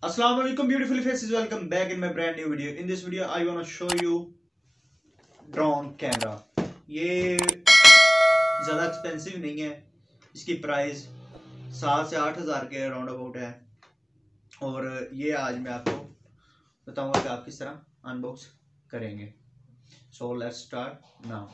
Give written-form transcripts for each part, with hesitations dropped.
Assalamu alaikum beautiful faces, welcome back in my brand new video. In this video I want to show you drone camera. ये ज़्यादा expensive नहीं है, इसकी price 7 से 8 हज़ार के राउंड अबाउट है और ये आज मैं आपको बताऊंगा कि आप किस तरह अनबॉक्स करेंगे. So let's start now.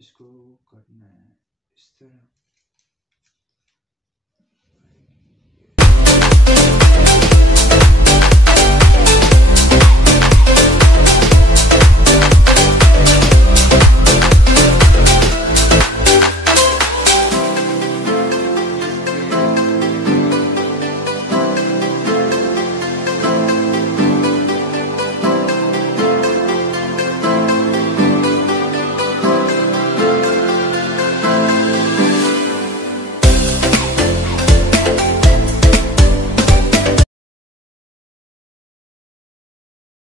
इसको करना है इस तरह.